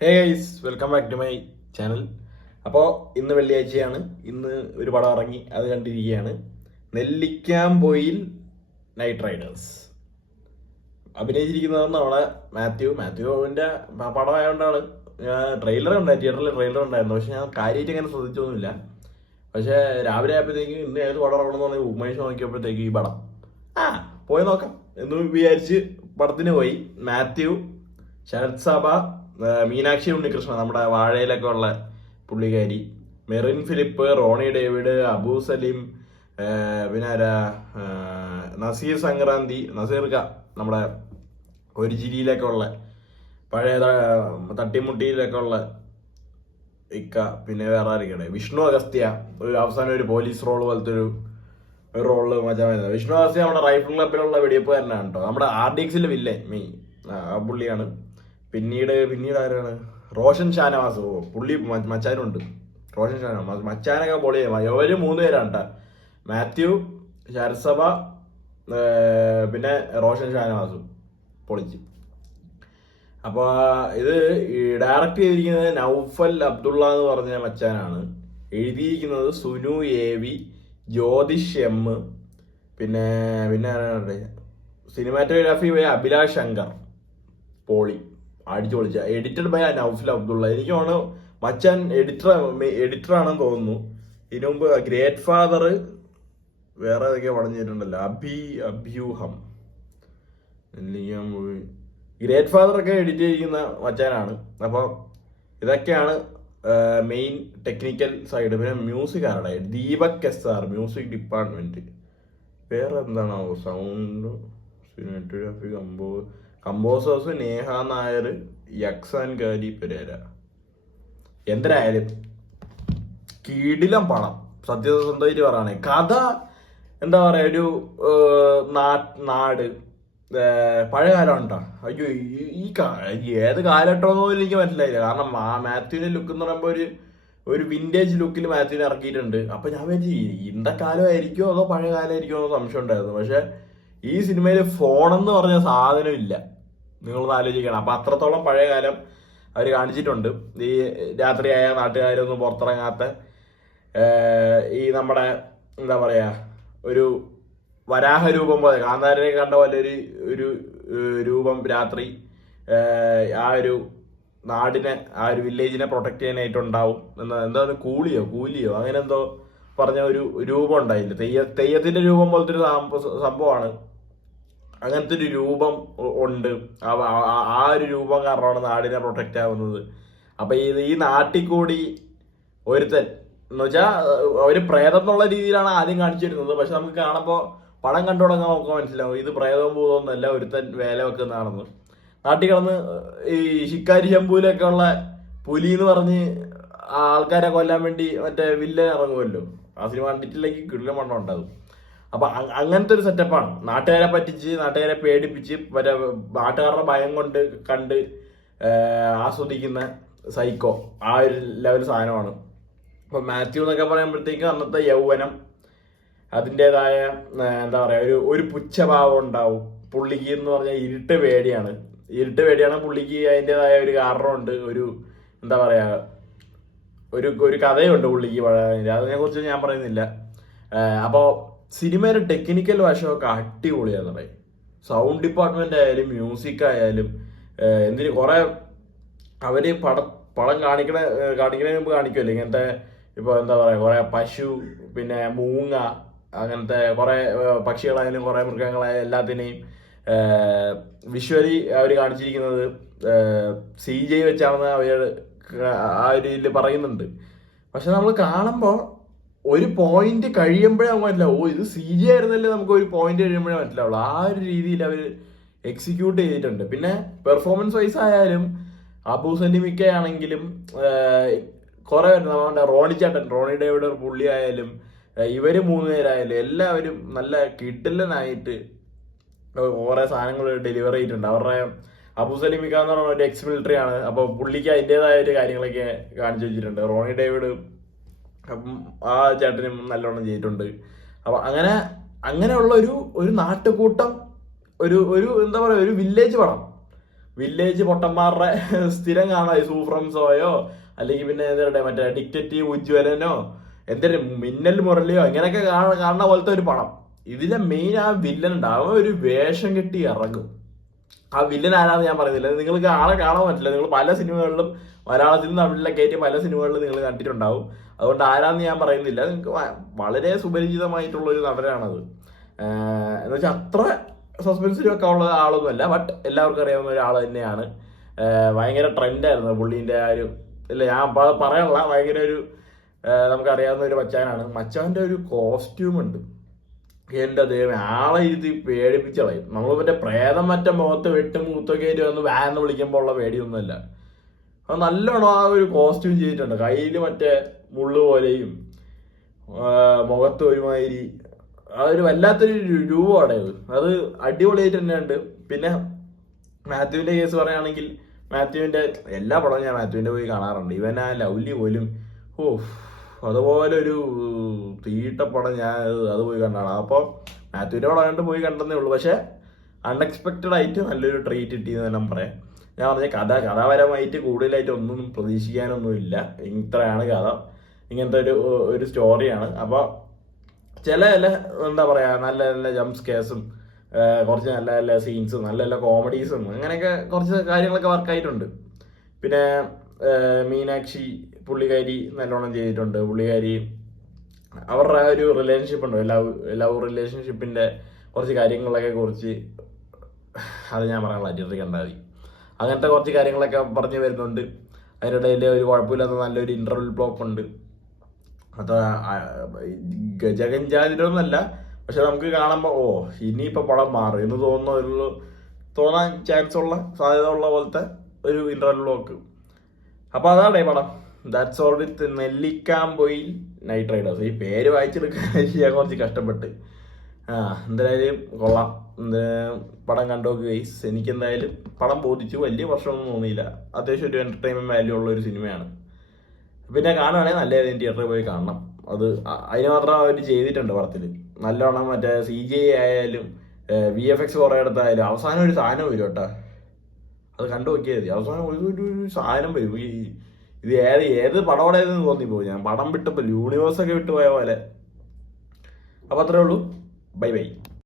Hey guys, welcome back to my channel. അപ്പോൾ ഇന്ന് വെള്ളിയാഴ്ചയാണ്. ഇന്ന് ഒരു പടം ഇറങ്ങി, അത് കണ്ടിരിക്കുകയാണ്. Nellikkampoyil night Riders. അഭിനയിച്ചിരിക്കുന്നത് നമ്മളെ മാത്യുവിൻ്റെ പടമായതുകൊണ്ടാണ്. ഞാൻ ട്രെയിലർ ഉണ്ടായി, തിയേറ്ററിൽ ട്രെയിലർ ഉണ്ടായിരുന്നു. പക്ഷെ ഞാൻ കാര്യമായിട്ട് അങ്ങനെ ശ്രദ്ധിച്ചൊന്നുമില്ല. പക്ഷേ രാവിലെ ആയപ്പോഴത്തേക്ക് ഇന്ന് ഏത് പടം ഇറങ്ങണമെന്ന് പറഞ്ഞ് ഉമേഷ് നോക്കിയപ്പോഴത്തേക്ക് ഈ പടം പോയി നോക്കാം എന്ന് വിചാരിച്ച് പടത്തിന് പോയി. മാത്യു, ശരത് സഭ, മീനാക്ഷി ഉണ്ണികൃഷ്ണൻ, നമ്മുടെ വാഴയിലൊക്കെ ഉള്ള പുള്ളിക്കാരി, മെറിൻ ഫിലിപ്പ്, റോണി ഡേവിഡ്, അബു സലീം, പിന്നെ ആരാ, നസീർ സംക്രാന്തി, നസീർക്ക, നമ്മുടെ ഒരു ചിരിയിലൊക്കെ ഉള്ള പഴയ തട്ടിമുട്ടിയിലൊക്കെ ഉള്ള ഇക്ക, പിന്നെ വേറെ ആരൊക്കെയാണ്, വിഷ്ണു അഗസ്ത്യ, ഒരു അവസാനം ഒരു പോലീസ് റോള് പോലത്തെ ഒരു റോള് മജാ. വിഷ്ണു അഗസ്ത്യ നമ്മുടെ റൈഫിൾ ക്ലബിലുള്ള വെടിവെപ്പുകാരനാണ് കേട്ടോ. നമ്മുടെ RDXിലെ വില്ലേ മെയിൻ ആ പുള്ളിയാണ്. പിന്നീട് ആരാണ്, റോഷൻ ഷാനവാസ്. പുള്ളി മച്ചാനുണ്ട്, റോഷൻ ഷാനവാസ്. മച്ചാനൊക്കെ പൊളിയായി. അവര് 3 പേരാണ് കേട്ടോ, മാത്യു, ശരസഭ, പിന്നെ റോഷൻ ഷാനവാസും പൊളിച്ച്. അപ്പോൾ ഇത് ഡയറക്റ്റ് ചെയ്തിരിക്കുന്നത് നൗഫൽ അബ്ദുള്ള എന്ന് പറഞ്ഞ മച്ചാനാണ്. എഴുതിയിരിക്കുന്നത് സുനു AV, ജ്യോതിഷ് M, പിന്നെ സിനിമാറ്റോഗ്രാഫി ബൈ അഭിലാഷ് ശങ്കർ. പോളി അടിച്ചു പൊളിച്ച. Edited by Naufal Abdulla. എനിക്ക് തോന്നുന്നു മച്ചാൻ എഡിറ്ററാണെന്ന് തോന്നുന്നു. ഇതിനു മുമ്പ് ഗ്രേറ്റ് ഫാദർ, വേറെ ഏതൊക്കെയോ പറഞ്ഞിട്ടുണ്ടല്ലോ, അഭ്യൂഹം, ഗ്രേറ്റ് ഫാദർ ഒക്കെ എഡിറ്റ് ചെയ്തിരിക്കുന്ന മച്ചാനാണ്. അപ്പോൾ ഇതൊക്കെയാണ് മെയിൻ ടെക്നിക്കൽ സൈഡ്. പിന്നെ മ്യൂസിക് ആരുടെ, ദീപക് SR, മ്യൂസിക് ഡിപ്പാർട്ട്മെന്റ്. വേറെ എന്താണോ, sound, cinematography, composers Neha Nair, Yakzan Gary Pereira. എന്തായാലും കിടിലം പണം, സത്യസന്ധമായിട്ട് പറയുകയാണെ. കഥ എന്താ പറയാ, ഒരു നാട് പഴയ കാലം ഉണ്ടോ. അയ്യോ, ഏത് കാലഘട്ടമെന്നോ എനിക്ക് മനസ്സിലായില്ല. കാരണം മാത്യുവിന്റെ ലുക്ക് എന്ന് പറയുമ്പോൾ ഒരു വിന്റേജ് ലുക്കിൽ മാത്യുവിനെ ഇറക്കിയിട്ടുണ്ട്. അപ്പൊ ഞാൻ വിചാരിച്ചു ഇന്ന കാലമായിരിക്കുമോ അതോ പഴയ കാലമായിരിക്കുമോ എന്ന് സംശയം ഉണ്ടായിരുന്നു. പക്ഷെ ഈ സിനിമയിൽ ഫോണെന്ന് പറഞ്ഞ സാധനം ഇല്ല, നിങ്ങളൊന്ന് ആലോചിക്കണം. അപ്പൊ അത്രത്തോളം പഴയ കാലം അവർ കാണിച്ചിട്ടുണ്ട്. ഈ രാത്രിയായ നാട്ടുകാരൊന്നും പുറത്തിറങ്ങാത്ത, ഈ നമ്മുടെ എന്താ പറയാ, ഒരു വരാഹ രൂപം പോലെ, കാന്താരനെ കണ്ട പോലെ ഒരു രൂപം രാത്രി ആ ഒരു നാടിനെ, ആ ഒരു വില്ലേജിനെ പ്രൊട്ടക്ട് ചെയ്യാനായിട്ടുണ്ടാവും. എന്താണ് കൂലിയോ അങ്ങനെ എന്തോ പറഞ്ഞ ഒരു രൂപം ഉണ്ടായില്ല. തെയ്യത്തിന്റെ രൂപം പോലത്തെ ഒരു സംഭവമാണ്. അങ്ങനത്തെ ഒരു രൂപം ഉണ്ട്. ആ ഒരു രൂപം കാരണമാണ് നാടിനെ പ്രൊട്ടക്റ്റ് ആവുന്നത്. അപ്പൊ ഈ നാട്ടിൽ കൂടി ഒരുത്തൻ എന്ന് വെച്ചാൽ ഒരു പ്രേതം എന്നുള്ള രീതിയിലാണ് ആദ്യം കാണിച്ചിരുന്നത്. പക്ഷെ നമുക്ക് കാണുമ്പോൾ പടം കണ്ടു തുടങ്ങാൻ നമുക്ക് മനസ്സിലാവും ഇത് പ്രേതവും ഭൂതമൊന്നുമല്ല, ഒരുത്തൻ വേല വെക്കുന്നതാണെന്ന്. നാട്ടിൽ കിടന്ന് ഈ ശിക്കാരി ശമ്പൂലൊക്കെ ഉള്ള പുലി എന്ന് പറഞ്ഞ് ആൾക്കാരെ കൊല്ലാൻ വേണ്ടി മറ്റേ വില്ലൻ ഇറങ്ങുമല്ലോ. ആ സിനിമ കണ്ടിട്ടില്ലെങ്കിൽ കിടിലം മണ്ണം ഉണ്ടാകും. അപ്പൊ അങ്ങനത്തെ ഒരു സെറ്റപ്പാണ്. നാട്ടുകാരെ പറ്റിച്ച്, നാട്ടുകാരെ പേടിപ്പിച്ച്, മറ്റേ നാട്ടുകാരുടെ ഭയം കൊണ്ട് കണ്ട് ആസ്വദിക്കുന്ന സൈക്കോ, ആ ഒരു ലെവൽ സാധനമാണ്. അപ്പൊ മാത്യു എന്നൊക്കെ പറയുമ്പോഴത്തേക്കും അന്നത്തെ യൗവനം, അതിൻ്റെതായ എന്താ പറയാ, ഒരു പുച്ഛഭാവം ഉണ്ടാവും പുള്ളിക്ക്. എന്ന് പറഞ്ഞാൽ ഇരുട്ട് പേടിയാണ് പുള്ളിക്ക്. അതിൻ്റെതായ ഒരു കാരണമുണ്ട്, ഒരു എന്താ പറയാ, ഒരു കഥയുണ്ട് പുള്ളിക്ക്. അതിനെ കുറിച്ച് ഞാൻ പറയുന്നില്ല. അപ്പോൾ സിനിമയുടെ ടെക്നിക്കൽ വശമൊക്കെ അടിപൊളിയാന്ന് പറയും. സൗണ്ട് ഡിപ്പാർട്ട്മെന്റ് ആയാലും മ്യൂസിക് ആയാലും എന്തിന് കുറെ അവര് പടം കാണിക്കുന്നതിന് മുമ്പ് കാണിക്കുമല്ലോ ഇങ്ങനത്തെ. ഇപ്പൊ എന്താ പറയാ, കുറെ പശു, പിന്നെ മൂങ്ങ, അങ്ങനത്തെ കുറെ പക്ഷികളായാലും കുറെ മൃഗങ്ങളായാലും എല്ലാത്തിനെയും വിഷ്വലി അവർ കാണിച്ചിരിക്കുന്നത് CG വെച്ചാണെന്ന് അവർ ആ ഒരു ഇതിൽ പറയുന്നുണ്ട്. പക്ഷെ നമ്മൾ കാണുമ്പോൾ ഒരു പോയിന്റ് കഴിയുമ്പോഴേ നമുക്ക് മനസ്സിലാവും, ഇത് CG ആയിരുന്നല്ലേ. നമുക്ക് ഒരു പോയിന്റ് കഴിയുമ്പോഴേ മനസ്സിലാവുള്ളൂ. ആ ഒരു രീതിയിൽ അവർ എക്സിക്യൂട്ട് ചെയ്തിട്ടുണ്ട്. പിന്നെ പെർഫോമൻസ് വൈസ് ആയാലും അബു സലിമിക്ക ആണെങ്കിലും കുറെ നമ്മുടെ റോണി ഡേവിഡ് പുള്ളി ആയാലും ഇവര് 3 പേരായാലും എല്ലാവരും നല്ല കിടിലനായിട്ട് കുറെ സാധനങ്ങൾ ഡെലിവർ ചെയ്തിട്ടുണ്ട്. അവരുടെ അബു സലിമിക്ക എന്ന് പറഞ്ഞ ഒരു എക്സ് മിലിറ്ററി ആണ്. അപ്പൊ പുള്ളിക്ക് അതിൻ്റെതായ ഒരു കാര്യങ്ങളൊക്കെ കാണിച്ചു വെച്ചിട്ടുണ്ട്. റോണി ഡേവിഡ് ആ ചേട്ടനും നല്ലോണം ചെയ്തിട്ടുണ്ട്. അപ്പൊ അങ്ങനെയുള്ള ഒരു നാട്ടുകൂട്ടം, ഒരു എന്താ പറയാ, ഒരു വില്ലേജ് പടം. വില്ലേജ് പൊട്ടന്മാരുടെ സ്ഥിരം കാണാം, സൂഫ്രംസോയോ അല്ലെങ്കിൽ പിന്നെ എന്താ മറ്റേ ഡിക്റ്റേറ്റീവ് ഉജ്ജ്വലനോ എന്തൊരു മിന്നൽ മുരളിയോ ഇങ്ങനെയൊക്കെ കാണുന്ന പോലത്തെ ഒരു പടം. ഇതിലെ മെയിൻ ആ വില്ലൻ ഉണ്ട്, അവൻ ഒരു വേഷം കെട്ടി ഇറങ്ങും. ആ വില്ലൻ ആരാന്ന് ഞാൻ പറയുന്നില്ല, നിങ്ങൾക്ക് ആളെ കാണാൻ പറ്റില്ല. നിങ്ങൾ പല സിനിമകളിലും മലയാളത്തിലും തമിഴിലൊക്കെ ആയിട്ട് പല സിനിമകളിലും നിങ്ങൾ കണ്ടിട്ടുണ്ടാവും. അതുകൊണ്ട് ആരാന്ന് ഞാൻ പറയുന്നില്ല, നിങ്ങൾക്ക് വളരെ സുപരിചിതമായിട്ടുള്ള ഒരു നടനാണത്. എന്ന് വെച്ചാൽ അത്ര സസ്പെൻസിലൊക്കെ ഉള്ള ആളൊന്നുമല്ല, ബട്ട് എല്ലാവർക്കും അറിയാവുന്ന ഒരാൾ തന്നെയാണ്. ഭയങ്കര ട്രെൻഡായിരുന്നു പുള്ളീൻ്റെ ആ ഒരു, ഇല്ല ഞാൻ പറയാനുള്ള ഭയങ്കര ഒരു നമുക്കറിയാവുന്ന ഒരു മച്ചാനാണ്. മച്ചാൻ്റെ ഒരു കോസ്റ്റ്യൂം ഉണ്ട്, എൻ്റെ ദൈവം, ആളെ ഇത് പേടിപ്പിച്ച് കളയും. നമ്മൾ മറ്റേ പ്രേതം മറ്റേ മുഖത്ത് വെട്ടും മൂത്തൊക്കെ ആയിട്ട് വന്ന് വാന്ന് വിളിക്കുമ്പോൾ ഉള്ള പേടിയൊന്നുമല്ല. അത് നല്ലോണം ആ ഒരു കോസ്റ്റ്യൂം ചെയ്തിട്ടുണ്ട്. കയ്യിൽ മറ്റേ മുള്ളു പോലെയും മുഖത്ത് ഒരുമാതിരി അതൊരു വല്ലാത്തൊരു രൂപമാണ് അത് അടിപൊളിയായിട്ട് തന്നെ ഉണ്ട്. പിന്നെ മാത്യുവിൻ്റെ കേസ് പറയുകയാണെങ്കിൽ മാത്യുവിൻ്റെ എല്ലാ പടവും ഞാൻ മാത്യുവിൻ്റെ പോയി കാണാറുണ്ട്. ഇവൻ ആ ലവ്ലി പോലും അതുപോലെ ഒരു തീട്ടപ്പടം ഞാൻ അത് പോയി കണ്ടാണ്. അപ്പോൾ മാത്യുവിൻ്റെ പടം കണ്ട് പോയി കണ്ടെന്നേ ഉള്ളൂ. പക്ഷേ അൺഎക്സ്പെക്റ്റഡ് ആയിട്ട് നല്ലൊരു ട്രീറ്റ് കിട്ടിയെന്ന് തന്നെ പറയാം. ഞാൻ പറഞ്ഞ കഥാപരമായിട്ട് കൂടുതലായിട്ട് ഒന്നും പ്രതീക്ഷിക്കാനൊന്നുമില്ല. ഇത്രയാണ് കഥ, ഇങ്ങനത്തെ ഒരു സ്റ്റോറിയാണ്. അപ്പോൾ ചില എന്താ പറയുക, നല്ല നല്ല ജംപ് സ്കെയർസും കുറച്ച് നല്ല നല്ല സീൻസും നല്ല നല്ല കോമഡീസും അങ്ങനെയൊക്കെ കുറച്ച് കാര്യങ്ങളൊക്കെ വർക്കായിട്ടുണ്ട്. പിന്നെ മീനാക്ഷി പുള്ളിക്കാരി നല്ലോണം ചെയ്തിട്ടുണ്ട്. പുള്ളിക്കാരി അവരുടെ ആ ഒരു റിലേഷൻഷിപ്പ് ഉണ്ട്, ലവ് റിലേഷൻഷിപ്പിൻ്റെ കുറച്ച് കാര്യങ്ങളൊക്കെ കുറിച്ച് അത് ഞാൻ പറയാനുള്ള അടിയറി കണ്ടാൽ മതി. അങ്ങനത്തെ കുറച്ച് കാര്യങ്ങളൊക്കെ പറഞ്ഞു വരുന്നുണ്ട്. അതിനിടയിൽ ഒരു കുഴപ്പമില്ലാത്ത നല്ലൊരു ഇൻ്റർവെൽ ബ്ലോക്ക് ഉണ്ട്. അത് ഗജകഞ്ചാതിരൊന്നുമല്ല, പക്ഷെ നമുക്ക് കാണുമ്പോൾ ഇനിയിപ്പോൾ പടം മാറും എന്ന് തോന്നാൻ ചാൻസ് ഉള്ള സാധ്യത ഉള്ള പോലത്തെ ഒരു ഇൻ്റർവെൽ ബ്ലോക്ക്. അപ്പോൾ അതാണ് ഈ പടം. That's all with Nellikkampoyil night Riders. ഈ പേര് വായിച്ചെടുക്കാൻ ഞാൻ കുറച്ച് കഷ്ടപ്പെട്ട്. എന്തായാലും കൊള്ളാം, പടം കണ്ടോക്ക് ഗൈസ്. എനിക്കെന്തായാലും പടം ബോധിച്ചു, വലിയ പ്രശ്നമൊന്നും തോന്നിയില്ല. അത്യാവശ്യം ഒരു എൻ്റർടൈൻമെൻറ്റ് വാല്യൂ ഉള്ള ഒരു സിനിമയാണ്. പിന്നെ കാണുകയാണെങ്കിൽ നല്ല ഏതെങ്കിലും തിയേറ്ററിൽ പോയി കാണണം. അത് അതിന് മാത്രം അവർ ചെയ്തിട്ടുണ്ട് പടത്തിൽ നല്ലോണം. മറ്റേ CGI ആയാലും VFX കുറേ എടുത്തായാലും അവസാനം ഒരു സാധനം വരും കേട്ടോ, അത് കണ്ടു നോക്കിയാൽ മതി. അവസാനം ഒരു സാധനം വരും. ഇത് ഏത് പടമോടേതെന്ന് തോന്നിപ്പോയി ഞാൻ. പടം വിട്ടപ്പോൾ യൂണിവേഴ്സൊക്കെ വിട്ടുപോയ പോലെ. അപ്പോൾ അത്രേ ഉള്ളൂ. Bye bye.